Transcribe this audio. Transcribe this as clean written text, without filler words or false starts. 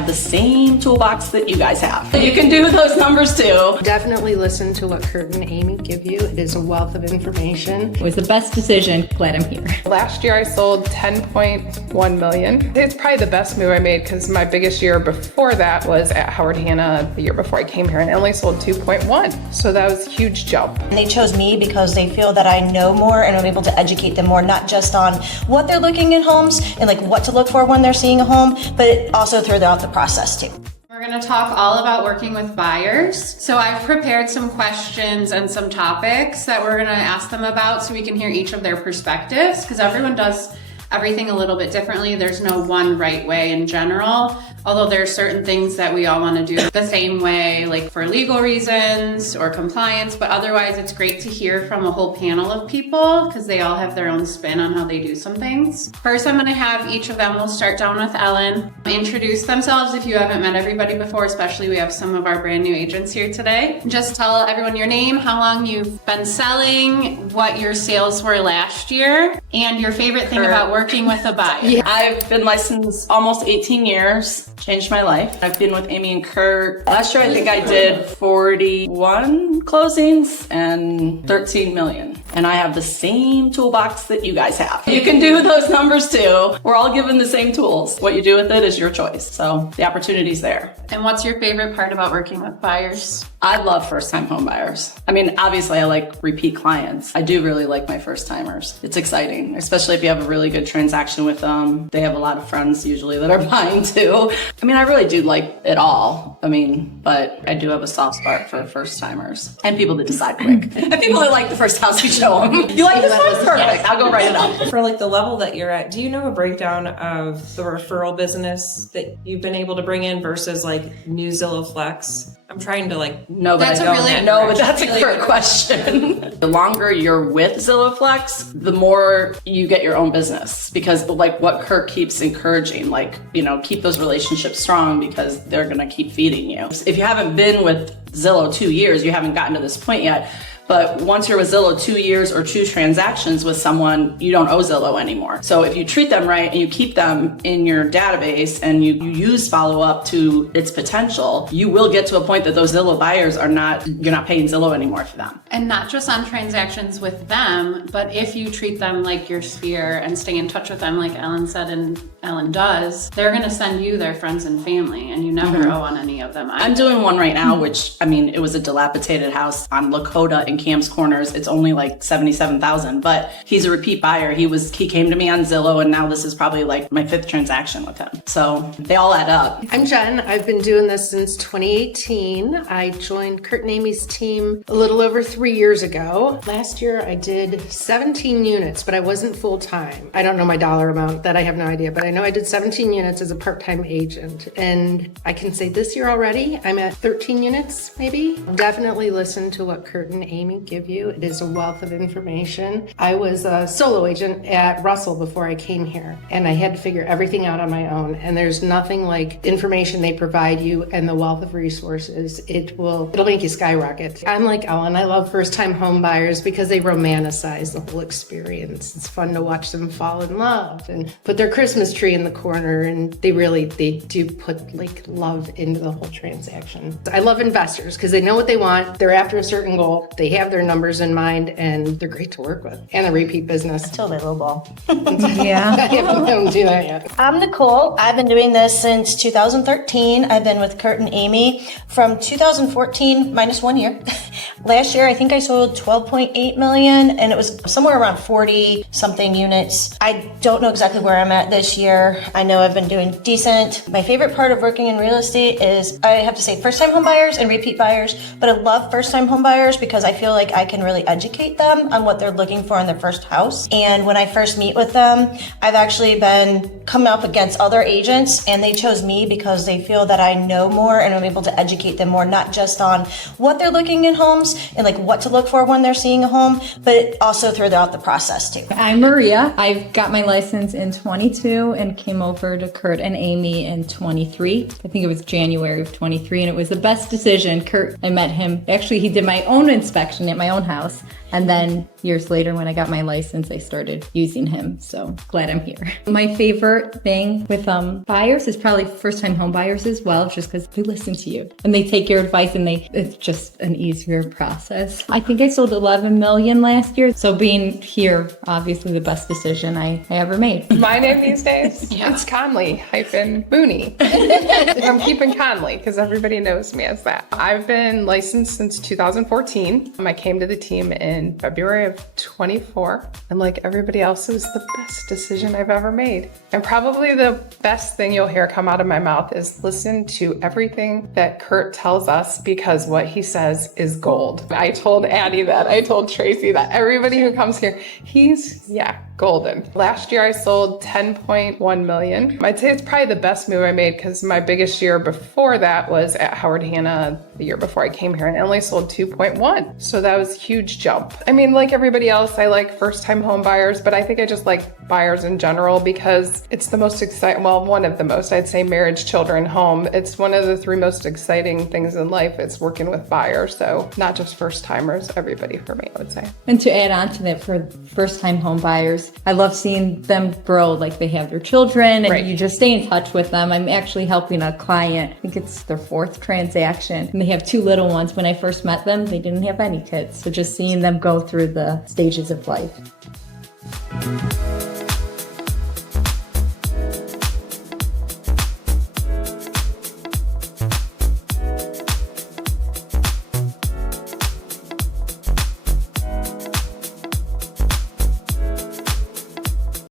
have the same toolbox that you guys have. You can do those numbers too. Definitely listen to what Kurt and Amy give you. It is a wealth of information. It was the best decision. Glad I'm here. Last year I sold 10.1 million. It's probably the best move I made because my biggest year before that was at Howard Hanna the year before I came here, and I only sold 2.1. So that was a huge jump. And they chose me because they feel that I know more and I'm able to educate them more, not just on what they're looking in homes and like what to look for when they're seeing a home, but also throughout the process too. We're going to talk all about working with buyers. So I've prepared some questions and some topics that we're going to ask them about so we can hear each of their perspectives, because everyone does everything a little bit differently. There's no one right way in general, although there are certain things that we all want to do the same way, like for legal reasons or compliance, but otherwise it's great to hear from a whole panel of people because they all have their own spin on how they do some things. First, I'm going to have each of them, we'll start down with Ellen, introduce themselves if you haven't met everybody before, especially we have some of our brand new agents here today. Just tell everyone your name, how long you've been selling, what your sales were last year, and your favorite thing about working with a buyer. Yeah. I've been licensed almost 18 years, changed my life. I've been with Amy and Kurt. Last year I think I did 41 closings and 13 million. And I have the same toolbox that you guys have. You can do those numbers too. We're all given the same tools. What you do with it is your choice. So the opportunity's there. And what's your favorite part about working with buyers? I love first-time home buyers. I mean, obviously I like repeat clients. I do really like my first-timers. It's exciting, especially if you have a really good transaction with them. They have a lot of friends usually that are buying too. I mean, I really do like it all. I mean, but I do have a soft spot for first-timers and people that decide quick. And people that like the first house you show them. You like this one? Perfect. I'll go write it up. For like the level that you're at, do you know a breakdown of the referral business that you've been able to bring in versus like new Zillow Flex? I'm trying to like no, but that's I don't know. But that's a great question. The longer you're with Zillow Flex, the more you get your own business, because like what Kurt keeps encouraging, like, you know, keep those relationships strong because they're gonna keep feeding you. If you haven't been with Zillow 2 years, you haven't gotten to this point yet. But once you're with Zillow 2 years or 2 transactions with someone, you don't owe Zillow anymore. So if you treat them right and you keep them in your database and you use follow-up to its potential, you will get to a point that those Zillow buyers you're not paying Zillow anymore for them. And not just on transactions with them, but if you treat them like your sphere and stay in touch with them like Ellen said and Ellen does, they're gonna send you their friends and family and you never owe on any of them. I'm doing one right now, which, I mean, it was a dilapidated house on Lakota in Cam's Corners. It's only like $77,000, but he's a repeat buyer. He came to me on Zillow and now this is probably like my 5th transaction with him. So they all add up. I'm Jen. I've been doing this since 2018. I joined Kurt and Amy's team a little over 3 years ago. Last year I did 17 units, but I wasn't full-time. I don't know my dollar amount, that I have no idea, but I know I did 17 units as a part-time agent. And I can say this year already, I'm at 13 units maybe. Definitely listen to what Kurt and Amy give you. It is a wealth of information. I was a solo agent at Russell before I came here, and I had to figure everything out on my own. And there's nothing like information they provide you and the wealth of resources. It'll make you skyrocket. I'm like Ellen. I love first-time home buyers because they romanticize the whole experience. It's fun to watch them fall in love and put their Christmas tree in the corner, and they do put like love into the whole transaction. I love investors because they know what they want. They're after a certain goal. They have their numbers in mind, and they're great to work with. And the repeat business. Until they lowball. Yeah. I haven't do that yet. I'm Nicole. I've been doing this since 2013. I've been with Kurt and Amy from 2014 minus 1 year. Last year, I think I sold 12.8 million, and it was somewhere around 40 something units. I don't know exactly where I'm at this year. I know I've been doing decent. My favorite part of working in real estate is, I have to say, first-time home buyers and repeat buyers, but I love first-time home buyers because I feel like I can really educate them on what they're looking for in their first house. And when I first meet with them, I've actually been coming up against other agents, and they chose me because they feel that I know more and I'm able to educate them more, not just on what they're looking in homes and like what to look for when they're seeing a home, but also throughout the process too. I'm Maria. I got my license in 22 and came over to Kurt and Amy in 23. I think it was January of 23, and it was the best decision. Kurt, I met him. Actually, he did my own inspection inspection at my own house. And then years later, when I got my license, I started using him. So glad I'm here. My favorite thing with buyers is probably first-time home buyers as well, just because they listen to you and they take your advice, and it's just an easier process. I think I sold 11 million last year. So being here, obviously the best decision I ever made. My name these days, it's Conley-Mooney. I'm keeping Conley because everybody knows me as that. I've been licensed since 2014. I came to the team in February of 24, and like everybody else, it was the best decision I've ever made. And probably the best thing you'll hear come out of my mouth is listen to everything that Kurt tells us, because what he says is gold. I told Addie that, I told Tracy that, everybody who comes here, he's golden. Last year I sold 10.1 million. I'd say it's probably the best move I made because my biggest year before that was at Howard Hanna the year before I came here, and I only sold 2.1. So that was a huge jump. I mean, like everybody else, I like first-time home buyers, but I think I just like buyers in general because it's the most exciting, well, one of the most, I'd say marriage, children, home. It's one of the 3 most exciting things in life. It's working with buyers. So not just first-timers, everybody for me, I would say. And to add on to that, for first-time home buyers, I love seeing them grow, like they have their children and you just stay in touch with them. I'm actually helping a client, I think it's their 4th transaction, and they have 2 little ones. When I first met them, they didn't have any kids. So just seeing them go through the stages of life.